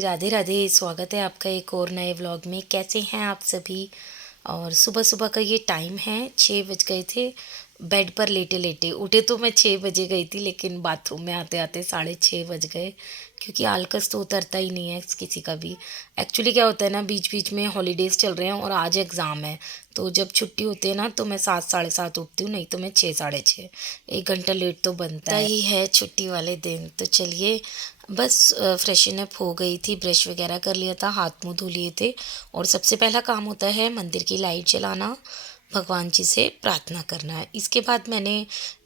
राधे राधे। स्वागत है आपका एक और नए व्लॉग में। कैसे हैं आप सभी? और सुबह सुबह का ये टाइम है, 6 बज गए थे। बेड पर लेटे लेटे उठे तो मैं 6 बजे गई थी, लेकिन बाथरूम में आते आते 6:30 बज गए, क्योंकि आलकस तो उतरता ही नहीं है किसी का भी। एक्चुअली क्या होता है ना, बीच बीच में हॉलीडेज़ चल रहे हैं और आज एग्ज़ाम है, तो जब छुट्टी होती है ना तो मैं 7 साढ़े 7 उठती हूँ, नहीं तो मैं 6 साढ़े 6। 1 घंटा लेट तो बनता ही है छुट्टी वाले दिन। तो चलिए, बस फ्रेशन अप हो गई थी, ब्रश वगैरह कर लिया था, हाथ मुंह धो लिए थे। और सबसे पहला काम होता है मंदिर की लाइट जलाना, भगवान जी से प्रार्थना करना। इसके बाद मैंने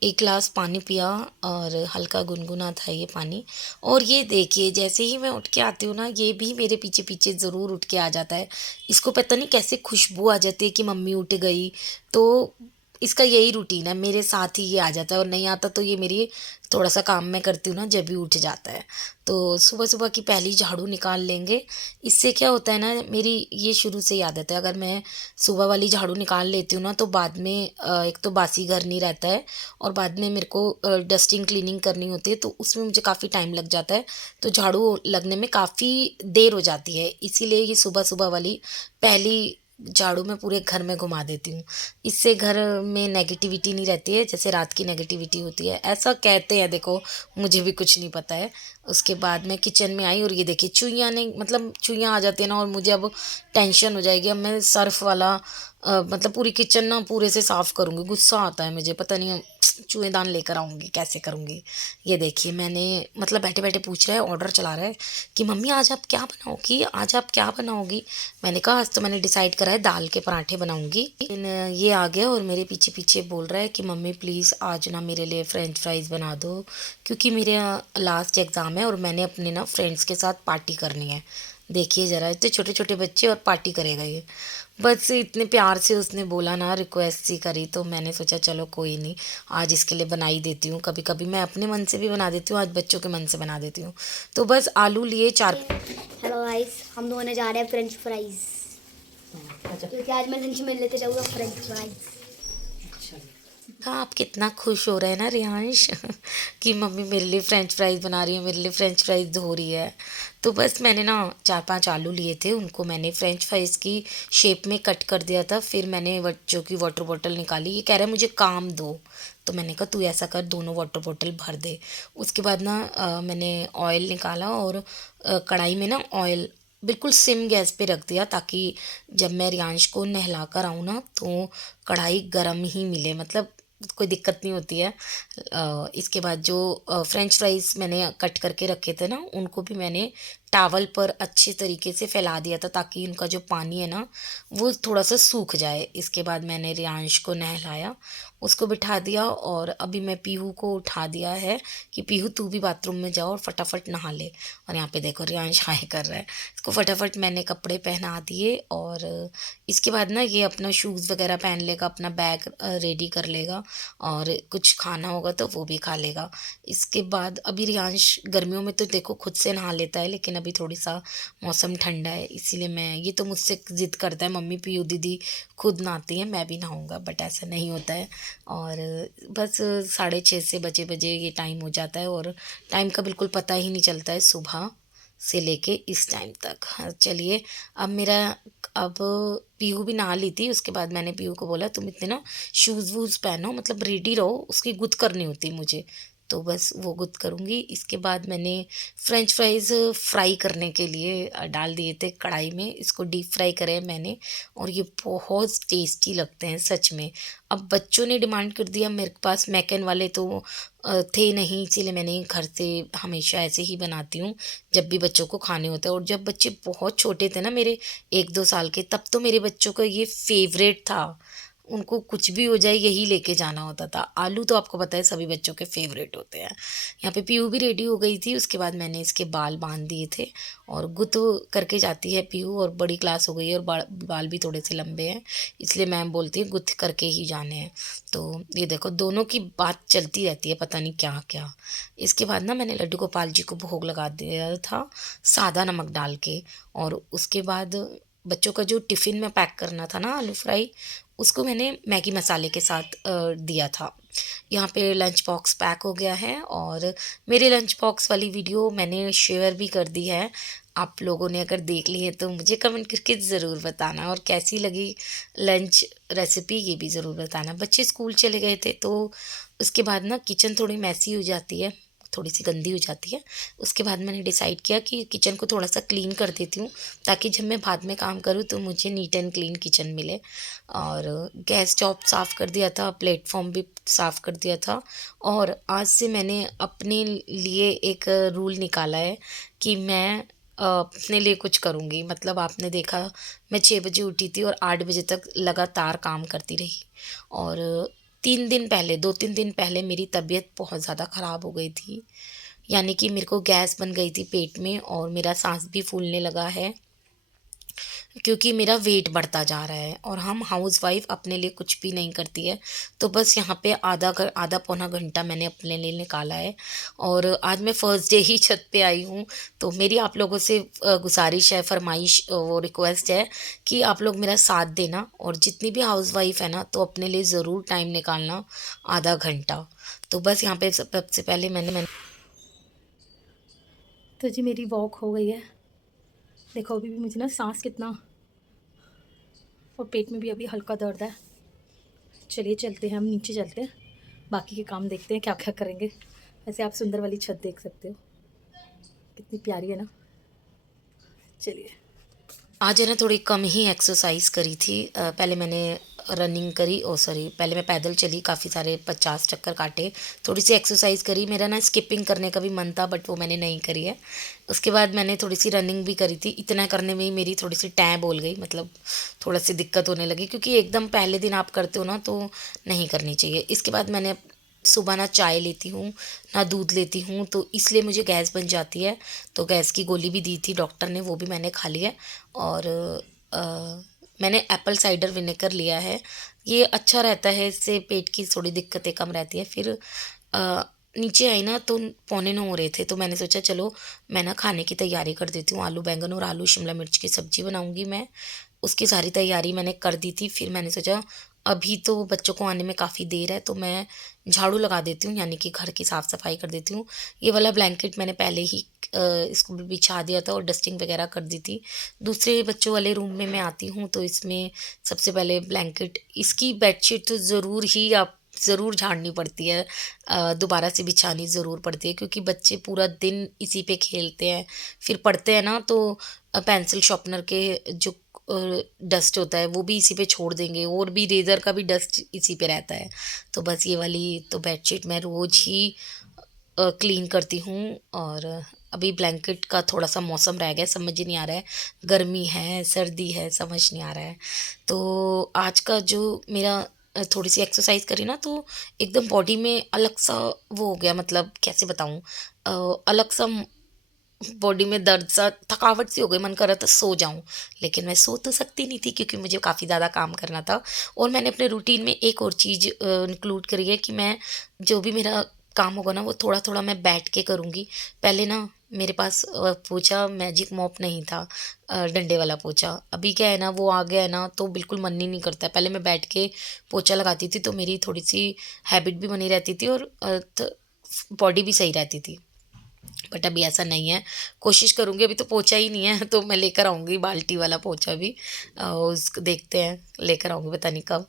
एक गिलास पानी पिया और हल्का गुनगुना था ये पानी। और ये देखिए, जैसे ही मैं उठ के आती हूँ ना, ये भी मेरे पीछे पीछे ज़रूर उठ के आ जाता है। इसको पता नहीं कैसे खुशबू आ जाती है कि मम्मी उठ गई। तो इसका यही रूटीन है, मेरे साथ ही ये आ जाता है, और नहीं आता तो ये मेरी थोड़ा सा काम मैं करती हूँ ना, जब भी उठ जाता है। तो सुबह सुबह की पहली झाड़ू निकाल लेंगे। इससे क्या होता है ना, मेरी ये शुरू से ही आदत है, अगर मैं सुबह वाली झाड़ू निकाल लेती हूँ ना, तो बाद में एक तो बासी घर नहीं रहता है, और बाद में मेरे को डस्टिंग क्लीनिंग करनी होती है, तो उसमें मुझे काफ़ी टाइम लग जाता है। तो झाड़ू लगने में काफ़ी देर हो जाती है, इसीलिए ये सुबह सुबह वाली पहली झाड़ू मैं पूरे घर में घुमा देती हूँ। इससे घर में नेगेटिविटी नहीं रहती है, जैसे रात की नेगेटिविटी होती है, ऐसा कहते हैं। देखो, मुझे भी कुछ नहीं पता है। उसके बाद मैं किचन में आई और ये देखिए, चुईयाँ ने मतलब चुईयाँ आ जाती है ना, और मुझे अब टेंशन हो जाएगी। अब मैं सर्फ़ वाला मतलब पूरी किचन ना पूरे से साफ़ करूँगी। गुस्सा आता है मुझे, पता नहीं चूहेदान लेकर आऊँगी, कैसे करूँगी। ये देखिए, मैंने मतलब बैठे बैठे पूछ रहा है, ऑर्डर चला रहा है कि मम्मी आज आप क्या बनाओगी, आज आप क्या बनाओगी। मैंने कहा आज तो मैंने डिसाइड करा है दाल के पराठे बनाऊंगी। लेकिन ये आ गया और मेरे पीछे पीछे बोल रहा है कि मम्मी प्लीज़ आज ना मेरे लिए फ़्रेंच फ्राइज़ बना दो, क्योंकि मेरे लास्ट एग्ज़ाम है और मैंने अपने ना फ्रेंड्स के साथ पार्टी करनी है। देखिए ज़रा, इतने छोटे छोटे बच्चे और पार्टी करेगा ये। बस इतने प्यार से उसने बोला ना, रिक्वेस्ट सी करी, तो मैंने सोचा चलो कोई नहीं, आज इसके लिए बना ही देती हूँ। कभी कभी मैं अपने मन से भी बना देती हूँ, आज बच्चों के मन से बना देती हूँ। तो बस आलू लिए चार। हेलो गाइस, हम दोनों जा रहे हैं फ्रेंच फ्राइज, क्योंकि आज मैं लंच में लेते जाऊंगा फ्रेंच फ्राइज। हाँ, आप कितना खुश हो रहे हैं ना रियांश कि मम्मी मेरे लिए फ़्रेंच फ्राइज़ बना रही है, मेरे लिए फ़्रेंच फ्राइज़ धो रही है। तो बस मैंने ना 4-5 आलू लिए थे, उनको मैंने फ़्रेंच फ्राइज़ की शेप में कट कर दिया था। फिर मैंने बच्चों की वाटर बॉटल निकाली, ये कह रहा है मुझे काम दो। तो मैंने कहा तू ऐसा कर, दोनों वाटर बॉटल भर दे। उसके बाद ना मैंने ऑयल निकाला और कढ़ाई में ना ऑयल बिल्कुल सिम गैस पे रख दिया, ताकि जब मैं रियांश को नहला कर आऊँ ना, तो कढ़ाई गरम ही मिले, मतलब कोई दिक्कत नहीं होती है। इसके बाद जो फ्रेंच फ्राइज़ मैंने कट करके रखे थे ना, उनको भी मैंने टॉवल पर अच्छे तरीके से फैला दिया था, ताकि उनका जो पानी है ना, वो थोड़ा-सा सूख जाए। इसके बाद मैंने रियांश को नहलाया, उसको बिठा दिया, और अभी मैं पीहू को उठा दिया है कि पीहू तू भी बाथरूम में जाओ और फटाफट नहा ले। और यहाँ पे देखो रियांश हाय कर रहा है। इसको फटाफट मैंने कपड़े पहना दिए, और इसके बाद ना ये अपना शूज़ वगैरह पहन लेगा, अपना बैग रेडी कर लेगा, और कुछ खाना होगा तो वो भी खा लेगा। इसके बाद अभी रियांश गर्मियों में तो देखो खुद से नहा लेता है, लेकिन अभी थोड़ी-सा मौसम ठंडा है, इसीलिए मैं ये तो मुझसे ज़िद करता है, मम्मी पीयू दीदी खुद नहाती हैं, मैं भी नहाऊँगा, बट ऐसा नहीं होता है। और बस 6:30 से बजे-बजे ये टाइम हो जाता है, और टाइम का बिल्कुल पता ही नहीं चलता है सुबह से लेके इस टाइम तक। हाँ, चलिए, अब मेरा अब पीहू भी नहा ली थी। उसके बाद मैंने पीहू को बोला तुम इतने ना शूज़ वूज़ पहनो, मतलब रेडी रहो, उसकी गुत करनी होती है मुझे। तो बस वो गुत करूँगी। इसके बाद मैंने फ्रेंच फ्राइज़ फ्राई करने के लिए डाल दिए थे कढ़ाई में। इसको डीप फ्राई करे मैंने, और ये बहुत टेस्टी लगते हैं सच में। अब बच्चों ने डिमांड कर दिया, मेरे पास मैकन वाले तो थे नहीं, इसीलिए मैंने घर से हमेशा ऐसे ही बनाती हूँ जब भी बच्चों को खाने होते हैं। और जब बच्चे बहुत छोटे थे ना मेरे, 1-2 साल के, तब तो मेरे बच्चों का ये फ़ेवरेट था। उनको कुछ भी हो जाए यही लेके जाना होता था। आलू तो आपको पता है सभी बच्चों के फ़ेवरेट होते हैं। यहाँ पे पीहू भी रेडी हो गई थी। उसके बाद मैंने इसके बाल बाँध दिए थे, और गुत करके जाती है पीहू, और बड़ी क्लास हो गई है और बाल भी थोड़े से लंबे हैं, इसलिए मैम बोलती है गुथ करके ही जाने हैं। तो ये देखो, दोनों की बात चलती रहती है, पता नहीं क्या-क्या। इसके बाद ना मैंने लड्डू गोपाल जी को भोग लगा दिया था, सादा नमक डाल के। और उसके बाद बच्चों का जो टिफ़िन में पैक करना था ना आलू फ्राई, उसको मैंने मैगी मसाले के साथ दिया था। यहाँ पे लंच बॉक्स पैक हो गया है, और मेरे लंच बॉक्स वाली वीडियो मैंने शेयर भी कर दी है। आप लोगों ने अगर देख ली है तो मुझे कमेंट करके ज़रूर बताना, और कैसी लगी लंच रेसिपी ये भी ज़रूर बताना। बच्चे स्कूल चले गए थे तो उसके बाद ना किचन थोड़ी मैसी हो जाती है, थोड़ी सी गंदी हो जाती है। उसके बाद मैंने डिसाइड किया कि किचन को थोड़ा सा क्लीन कर देती हूँ, ताकि जब मैं बाद में काम करूँ तो मुझे नीट एंड क्लीन किचन मिले। और गैस स्टॉव साफ़ कर दिया था, प्लेटफॉर्म भी साफ़ कर दिया था। और आज से मैंने अपने लिए एक रूल निकाला है कि मैं अपने लिए कुछ करूँगी। मतलब आपने देखा, मैं 6 बजे उठी थी और 8 बजे तक लगातार काम करती रही। और 3 दिन पहले, 2-3 दिन पहले मेरी तबीयत बहुत ज़्यादा ख़राब हो गई थी। यानी कि मेरे को गैस बन गई थी पेट में, और मेरा साँस भी फूलने लगा है, क्योंकि मेरा वेट बढ़ता जा रहा है। और हम हाउसवाइफ़ अपने लिए कुछ भी नहीं करती है। तो बस यहाँ पे आधा पौना घंटा मैंने अपने लिए निकाला है। और आज मैं फर्स्ट डे ही छत पे आई हूँ। तो मेरी आप लोगों से गुज़ारिश है, फ़रमाइश, वो रिक्वेस्ट है कि आप लोग मेरा साथ देना, और जितनी भी हाउसवाइफ़ है ना, तो अपने लिए ज़रूर टाइम निकालना, आधा घंटा। तो बस यहाँ पे सबसे पहले मैंने तो जी मेरी वॉक हो गई है। देखो अभी भी मुझे ना सांस कितना, और पेट में भी अभी हल्का दर्द है। चलिए चलते हैं, हम नीचे चलते हैं, बाकी के काम देखते हैं क्या क्या करेंगे। वैसे आप सुंदर वाली छत देख सकते हो, कितनी प्यारी है ना। चलिए। आज है ना थोड़ी कम ही एक्सरसाइज करी थी। पहले मैंने रनिंग करी, ओ सॉरी, पहले मैं पैदल चली, काफ़ी सारे 50 चक्कर काटे, थोड़ी सी एक्सरसाइज करी। मेरा ना स्किपिंग करने का भी मन था, बट वो मैंने नहीं करी है। उसके बाद मैंने थोड़ी सी रनिंग भी करी थी। इतना करने में ही मेरी थोड़ी सी टैं बोल गई, मतलब थोड़ा सी दिक्कत होने लगी, क्योंकि एकदम पहले दिन आप करते हो ना तो नहीं करनी चाहिए। इसके बाद मैंने सुबह ना चाय लेती हूँ, ना दूध लेती हूँ, तो इसलिए मुझे गैस बन जाती है। तो गैस की गोली भी दी थी डॉक्टर ने, वो भी मैंने खा ली है। और मैंने एप्पल साइडर विनेगर लिया है, ये अच्छा रहता है, इससे पेट की थोड़ी दिक्कतें कम रहती है। फिर नीचे आई ना तो 8:45 हो रहे थे, तो मैंने सोचा चलो मैं ना खाने की तैयारी कर देती हूँ। आलू बैंगन और आलू शिमला मिर्च की सब्ज़ी बनाऊँगी मैं। उसकी सारी तैयारी मैंने कर दी थी। फिर मैंने सोचा अभी तो बच्चों को आने में काफ़ी देर है, तो मैं झाड़ू लगा देती हूँ, यानी कि घर की साफ़ सफाई कर देती हूँ। ये वाला ब्लैंकेट मैंने पहले ही इसको भी बिछा दिया था और डस्टिंग वगैरह कर दी थी। दूसरे बच्चों वाले रूम में मैं आती हूँ, तो इसमें सबसे पहले ब्लैंकेट, इसकी बेडशीट तो ज़रूर ही आप ज़रूर झाड़नी पड़ती है, दोबारा से बिछानी ज़रूर पड़ती है, क्योंकि बच्चे पूरा दिन इसी पे खेलते हैं। फिर पढ़ते हैं ना तो पेंसिल शार्पनर के जो डस्ट होता है वो भी इसी पे छोड़ देंगे, और भी रेज़र का भी डस्ट इसी पे रहता है। तो बस ये वाली तो बेडशीट मैं रोज़ ही क्लीन करती हूँ। और अभी ब्लैंकेट का थोड़ा-सा मौसम रह गया है, समझ ही नहीं आ रहा है, गर्मी है, सर्दी है, समझ नहीं आ रहा है। तो आज का जो मेरा थोड़ी-सी एक्सरसाइज़ करी ना, तो एकदम बॉडी में अलग-सा वो हो गया, मतलब कैसे बताऊँ, अलग-सा बॉडी में दर्द सा, थकावट सी हो गई, मन कर रहा था सो जाऊँ। लेकिन मैं सो तो सकती नहीं थी, क्योंकि मुझे काफ़ी ज़्यादा काम करना था। और मैंने अपने रूटीन में एक और चीज़ इंक्लूड करी है कि मैं जो भी मेरा काम होगा ना, वो थोड़ा-थोड़ा मैं बैठ के करूँगी। पहले ना मेरे पास पोंछा मैजिक मॉप नहीं था, डंडे वाला पोंछा। अभी क्या है ना, वो आ गया है ना, तो बिल्कुल मन ही नहीं करता है। पहले मैं बैठ के पोंछा लगाती थी, तो मेरी थोड़ी-सी हैबिट भी बनी रहती थी, और बॉडी भी सही रहती थी। बट अभी ऐसा नहीं है, कोशिश करूँगी। अभी तो पोंछा ही नहीं है, तो मैं लेकर आऊँगी बाल्टी वाला पोंछा भी। उसको देखते हैं, लेकर आऊँगी पता नहीं कब।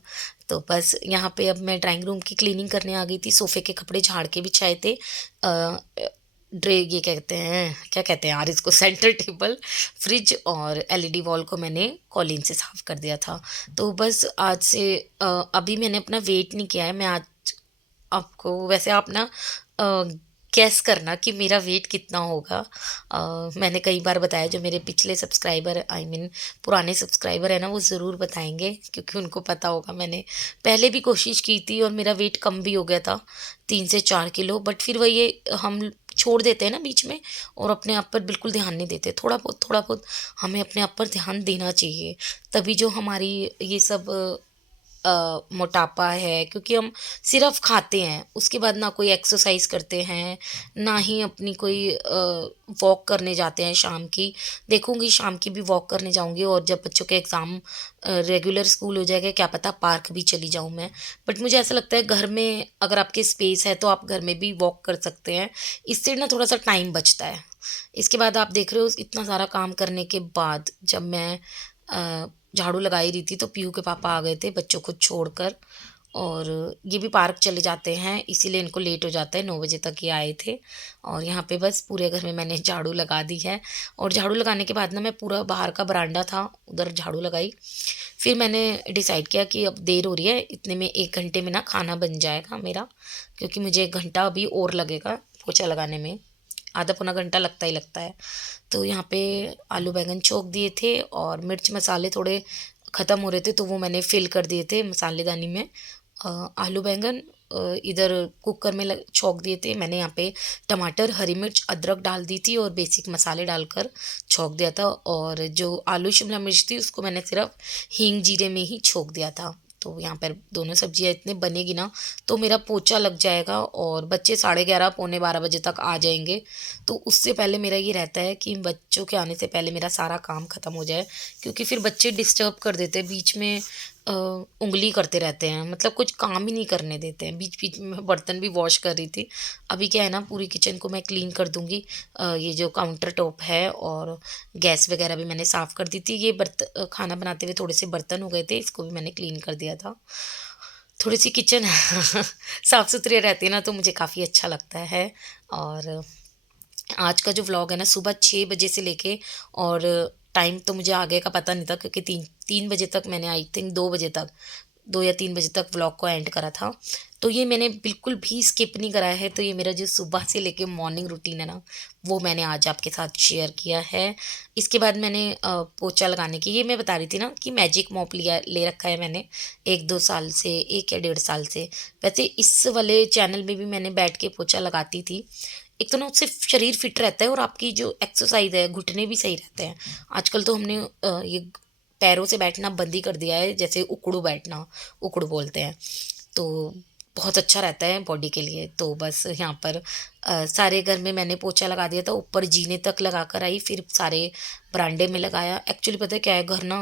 तो बस यहाँ पे अब मैं ड्राइंग रूम की क्लीनिंग करने आ गई थी, सोफ़े के कपड़े झाड़ के बिछाए थे। ये क्या कहते हैं यार इसको, सेंटर टेबल, फ्रिज और एलईडी वॉल को मैंने कॉलीन से साफ़ कर दिया था। तो बस आज से अभी मैंने अपना वेट नहीं किया है। मैं आज आपको वैसे आप ना गेस करना कि मेरा वेट कितना होगा। मैंने कई बार बताया, जो मेरे पिछले सब्सक्राइबर, आई मीन पुराने सब्सक्राइबर हैं ना, वो ज़रूर बताएँगे, क्योंकि उनको पता होगा। मैंने पहले भी कोशिश की थी और मेरा वेट कम भी हो गया था, 3 से 4 किलो, बट फिर वही है, हम छोड़ देते हैं ना बीच में, और अपने आप पर बिल्कुल ध्यान नहीं देते। थोड़ा बहुत हमें अपने आप पर ध्यान देना चाहिए, तभी जो हमारी ये सब मोटापा है, क्योंकि हम सिर्फ़ खाते हैं, उसके बाद ना कोई एक्सरसाइज़ करते हैं, ना ही अपनी कोई वॉक करने जाते हैं शाम की। देखूँगी शाम की भी वॉक करने जाऊँगी, और जब बच्चों के एग्ज़ाम रेगुलर स्कूल हो जाएगा, क्या पता पार्क भी चली जाऊँ मैं। बट मुझे ऐसा लगता है घर में अगर आपके स्पेस है, तो आप घर में भी वॉक कर सकते हैं, इससे ना थोड़ा-सा टाइम बचता है। इसके बाद आप देख रहे हो इतना सारा काम करने के बाद जब मैं झाड़ू लगा ही रही थी तो पीहू के पापा आ गए थे बच्चों को छोड़कर। और ये भी पार्क चले जाते हैं इसीलिए इनको लेट हो जाता है, 9 बजे तक ये आए थे। और यहाँ पे बस पूरे घर में मैंने झाड़ू लगा दी है। और झाड़ू लगाने के बाद ना मैं पूरा बाहर का बरामदा था उधर झाड़ू लगाई। फिर मैंने डिसाइड किया कि अब देर हो रही है, इतने में 1 घंटे में ना खाना बन जाएगा मेरा, क्योंकि मुझे 1 घंटा अभी और लगेगा पोछा लगाने में, आधा पौना घंटा लगता ही लगता है। तो यहाँ पे आलू बैंगन छोक दिए थे और मिर्च मसाले थोड़े ख़त्म हो रहे थे तो वो मैंने फिल कर दिए थे मसालेदानी में। आलू बैंगन इधर कुकर में छोक दिए थे मैंने। यहाँ पे टमाटर, हरी मिर्च, अदरक डाल दी थी और बेसिक मसाले डालकर छोक दिया था। और जो आलू शिमला मिर्च थी उसको मैंने सिर्फ हींग जीरे में ही छोक दिया था। तो यहाँ पर दोनों सब्जियाँ इतने बनेगी ना तो मेरा पोछा लग जाएगा और बच्चे 11:30 पौने 12 बजे तक आ जाएंगे। तो उससे पहले मेरा ये रहता है कि बच्चों के आने से पहले मेरा सारा काम ख़त्म हो जाए, क्योंकि फिर बच्चे डिस्टर्ब कर देते हैं बीच में, उंगली करते रहते हैं, मतलब कुछ काम ही नहीं करने देते हैं। बीच बीच में मैं बर्तन भी वॉश कर रही थी। अभी क्या है ना, पूरी किचन को मैं क्लीन कर दूँगी। ये जो काउंटर टॉप है और गैस वगैरह भी मैंने साफ़ कर दी थी। ये खाना बनाते हुए थोड़े से बर्तन हो गए थे, इसको भी मैंने क्लीन कर दिया था। थोड़ी सी किचन साफ़ सुथरी रहती है ना तो मुझे काफ़ी अच्छा लगता है। और आज का जो व्लॉग है ना सुबह 6 बजे से लेके, और टाइम तो मुझे आगे का पता नहीं था क्योंकि 3 बजे तक मैंने, आई थिंक 2 बजे तक, 2 या 3 बजे तक व्लॉग को एंड करा था। तो ये मैंने बिल्कुल भी स्किप नहीं करा है। तो ये मेरा जो सुबह से लेके मॉर्निंग रूटीन है ना वो मैंने आज आपके साथ शेयर किया है। इसके बाद मैंने पोछा लगाने की, ये मैं बता रही थी ना कि मैजिक मॉप ले रखा है मैंने 1-2 साल से, 1 या 1.5 साल से। वैसे इस वाले चैनल में भी मैंने बैठ के पोछा लगाती थी। एक तो ना उससे शरीर फिट रहता है और आपकी जो एक्सरसाइज है घुटने भी सही रहते हैं। आजकल तो हमने ये पैरों से बैठना बंद ही कर दिया है, जैसे उकड़ू बैठना, उकड़ू बोलते हैं। तो बहुत अच्छा रहता है बॉडी के लिए। तो बस यहाँ पर सारे घर में मैंने पोछा लगा दिया था, ऊपर जीने तक लगा कर आई, फिर सारे बरामदे में लगाया। एक्चुअली पता है क्या है, घर ना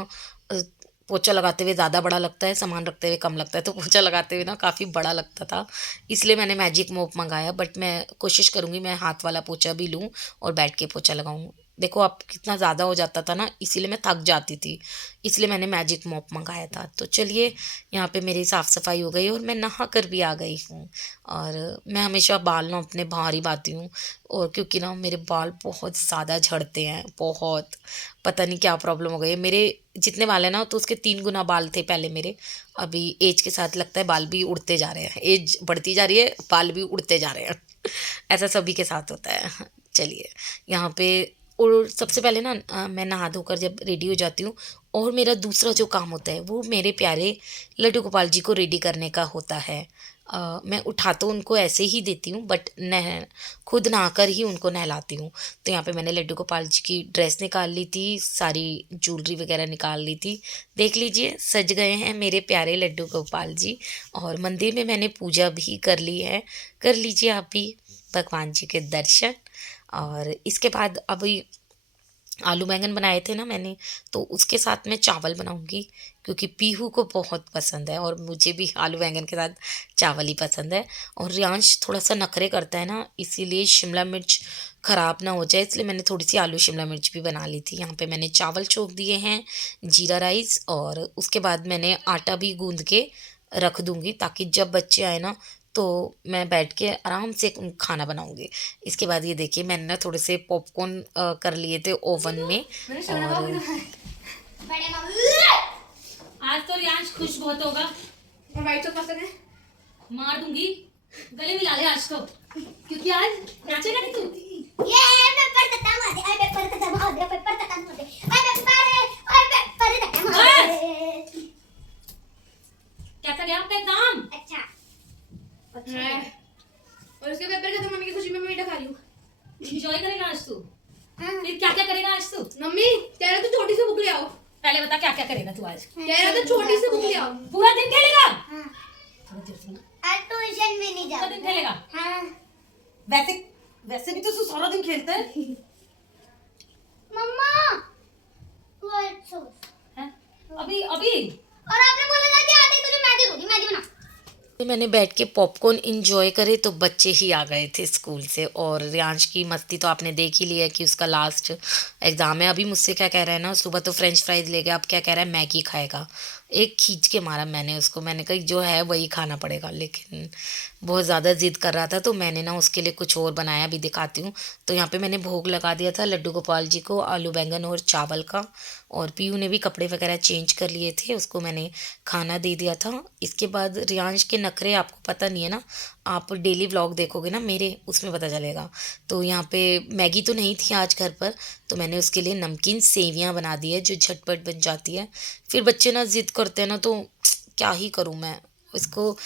अ, पोछा लगाते हुए ज़्यादा बड़ा लगता है, सामान रखते हुए कम लगता है। तो पोछा लगाते हुए ना काफ़ी बड़ा लगता था, इसलिए मैंने मैजिक मोप मंगाया। बट मैं कोशिश करूँगी मैं हाथ वाला पोछा भी लूँ और बैठ के पोछा लगाऊँ। देखो अब कितना ज़्यादा हो जाता था ना, इसीलिए मैं थक जाती थी, इसलिए मैंने मैजिक मॉप मंगाया था। तो चलिए यहाँ पे मेरी साफ़ सफाई हो गई और मैं नहा कर भी आ गई हूँ। और मैं हमेशा बाल ना अपने बाहर ही बांधती हूँ, और क्योंकि ना मेरे बाल बहुत ज़्यादा झड़ते हैं, बहुत, पता नहीं क्या प्रॉब्लम हो गई है। मेरे जितने बाल हैं ना तो उसके 3 गुना बाल थे पहले मेरे। अभी एज के साथ लगता है बाल भी उड़ते जा रहे हैं, एज बढ़ती जा रही है, बाल भी उड़ते जा रहे हैं ऐसा सभी के साथ होता है। चलिए यहाँ पे, और सबसे पहले ना मैं नहा धोकर जब रेडी हो जाती हूँ, और मेरा दूसरा जो काम होता है वो मेरे प्यारे लड्डू गोपाल जी को रेडी करने का होता है। मैं उठा तो उनको ऐसे ही देती हूँ बट खुद नहाकर ही उनको नहलाती हूँ। तो यहाँ पे मैंने लड्डू गोपाल जी की ड्रेस निकाल ली थी, सारी ज्वेलरी वगैरह निकाल ली थी। देख लीजिए सज गए हैं मेरे प्यारे लड्डू गोपाल जी। और मंदिर में मैंने पूजा भी कर ली है, कर लीजिए आप भी भगवान जी के दर्शन। और इसके बाद अभी आलू बैंगन बनाए थे ना मैंने, तो उसके साथ मैं चावल बनाऊंगी, क्योंकि पीहू को बहुत पसंद है और मुझे भी आलू बैंगन के साथ चावल ही पसंद है। और रियांश थोड़ा सा नखरे करता है ना, इसीलिए शिमला मिर्च ख़राब ना हो जाए इसलिए मैंने थोड़ी सी आलू शिमला मिर्च भी बना ली थी। यहाँ पे मैंने चावल छोक दिए हैं, जीरा राइस, और उसके बाद मैंने आटा भी गूंद के रख दूंगी ताकि जब बच्चे आए ना तो मैं बैठ के आराम से खाना बनाऊंगी। इसके बाद ये देखिए मैंने ना थोड़े से पॉपकॉर्न कर लिए थे ओवन में। और आज तो रियांश खुश बहुत होगा, मार दूंगी, गले मिला ले आज तो, क्योंकि आज नाचेगा नहीं तू। कैसा गया आपका एग्जाम? अच्छा है। और उसके पेपर खत्म होने की खुशी में मैं मीठा खा रही हूँ। एंजॉय करेगा आज तू? हाँ। फिर क्या क्या करेगा आज तू? मम्मी कह रहा तो छोटी सी बुक ले आओ। पहले बता क्या क्या करेगा तू आज? कह रहा था छोटी सी बुक ले आओ। पूरा दिन खेलेगा? हाँ थोड़ा देर सुन, आज ट्यूशन में नहीं पूरा दिन जाऊंगा खेलेगा? हाँ वैसे वैसे भी तो तू सारा दिन खेलता है। मम्मा व्हाइट सॉस हैं? अभी अभी और आपने बोला था कि आटे तुझे मैगी दूंगी, मैगी बना। मैंने बैठ के पॉपकॉर्न इंजॉय करे तो बच्चे ही आ गए थे स्कूल से, और रियांश की मस्ती तो आपने देख ही लिया कि उसका लास्ट एग्ज़ाम है। अभी मुझसे क्या कह रहा है ना, सुबह तो फ्रेंच फ्राइज़ ले गया, अब क्या कह रहा है मैगी खाएगा। एक खींच के मारा मैंने उसको, मैंने कहा जो है वही खाना पड़ेगा, लेकिन बहुत ज़्यादा ज़िद कर रहा था तो मैंने ना उसके लिए कुछ और बनाया, अभी दिखाती हूँ। तो यहाँ पे मैंने भोग लगा दिया था लड्डू गोपाल जी को, आलू बैंगन और चावल का। और पीयू ने भी कपड़े वगैरह चेंज कर लिए थे, उसको मैंने खाना दे दिया था। इसके बाद रियांश के नखरे आपको पता नहीं है ना, आप डेली व्लॉग देखोगे ना मेरे, उसमें पता चलेगा। तो यहाँ पे मैगी तो नहीं थी आज घर पर, तो मैंने उसके लिए नमकीन सेवियाँ बना दी है जो झटपट बन जाती है। फिर बच्चे ना ज़िद करते हैं ना, तो क्या ही करूँ मैं इसको।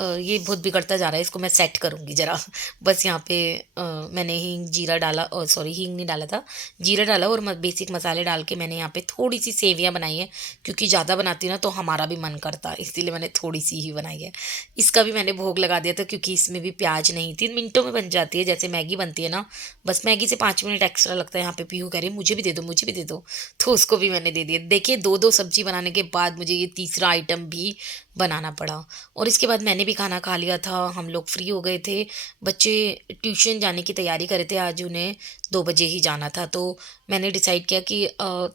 ये बहुत बिगड़ता जा रहा है, इसको मैं सेट करूँगी ज़रा। बस यहाँ पे मैंने हींग जीरा डाला, और सॉरी हींग नहीं डाला था, जीरा डाला और बेसिक मसाले डाल के मैंने यहाँ पे थोड़ी सी सेवियाँ बनाई है, क्योंकि ज़्यादा बनाती हूँ ना तो हमारा भी मन करता है, इसीलिए मैंने थोड़ी सी ही बनाई है। इसका भी मैंने भोग लगा दिया था, क्योंकि इसमें भी प्याज नहीं थी, मिनटों में बन जाती है जैसे मैगी बनती है ना, बस मैगी से 5 मिनट एक्स्ट्रा लगता है। यहाँ पे पीहू कह रही है मुझे भी दे दो, मुझे भी दे दो, तो उसको भी मैंने दे दिया। देखिए 2-2 सब्जी बनाने के बाद मुझे ये तीसरा आइटम भी बनाना पड़ा। और इसके बाद मैंने भी खाना खा लिया था, हम लोग फ्री हो गए थे। बच्चे ट्यूशन जाने की तैयारी कर रहे थे, आज उन्हें 2 बजे ही जाना था, तो मैंने डिसाइड किया कि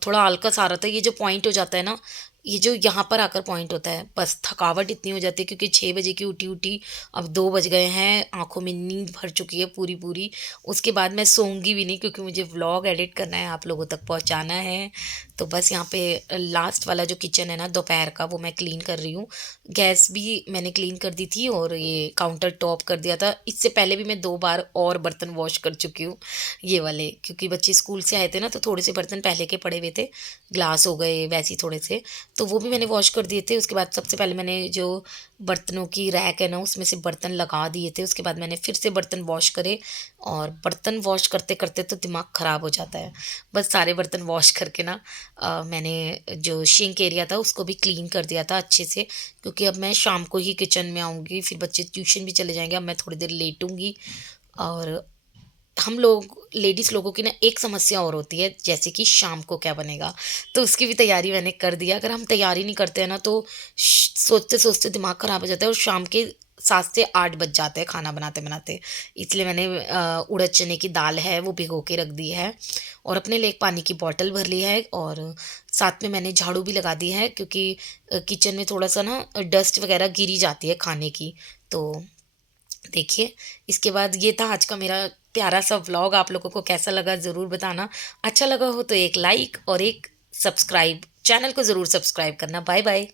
थोड़ा आलकस आ रहा था। ये जो पॉइंट हो जाता है ना, ये जो यहाँ पर आकर पॉइंट होता है, बस थकावट इतनी हो जाती है, क्योंकि 6 बजे की उठी उठी अब 2 बज गए हैं, आंखों में नींद भर चुकी है पूरी पूरी। उसके बाद मैं सोऊंगी भी नहीं, क्योंकि मुझे व्लॉग एडिट करना है, आप लोगों तक पहुँचाना है। तो बस यहाँ पे लास्ट वाला जो किचन है ना दोपहर का, वो मैं क्लीन कर रही हूँ। गैस भी मैंने क्लीन कर दी थी और ये काउंटर टॉप कर दिया था। इससे पहले भी मैं 2 बार और बर्तन वॉश कर चुकी हूँ, ये वाले, क्योंकि बच्चे स्कूल से आए थे ना, तो थोड़े से बर्तन पहले के पड़े हुए थे, ग्लास हो गए वैसे ही थोड़े से, तो वो भी मैंने वॉश कर दिए थे। उसके बाद सबसे पहले मैंने जो बर्तनों की रैक है ना, उसमें से बर्तन लगा दिए थे। उसके बाद मैंने फिर से बर्तन वॉश करे, और बर्तन वॉश करते करते तो दिमाग ख़राब हो जाता है। बस सारे बर्तन वॉश करके ना मैंने जो सिंक एरिया था उसको भी क्लीन कर दिया था अच्छे से, क्योंकि अब मैं शाम को ही किचन में आऊँगी, फिर बच्चे ट्यूशन भी चले जाएंगे, अब मैं थोड़ी देर लेटूंगी। और हम लोग लेडीज़ लोगों की ना एक समस्या और होती है, जैसे कि शाम को क्या बनेगा, तो उसकी भी तैयारी मैंने कर दिया। अगर हम तैयारी नहीं करते हैं ना, तो सोचते सोचते दिमाग ख़राब हो जाता है, और शाम के 7 से 8 बज जाते हैं खाना बनाते बनाते। इसलिए मैंने उड़द चने की दाल है वो भिगो के रख दी है, और अपने लिए एक पानी की बॉटल भर ली है, और साथ में मैंने झाड़ू भी लगा दी है, क्योंकि किचन में थोड़ा सा ना डस्ट वगैरह गिरी जाती है खाने की। तो देखिए, इसके बाद ये था आज का मेरा प्यारा सा व्लॉग। आप लोगों को कैसा लगा ज़रूर बताना। अच्छा लगा हो तो एक लाइक और एक सब्सक्राइब, चैनल को ज़रूर सब्सक्राइब करना। Bye bye.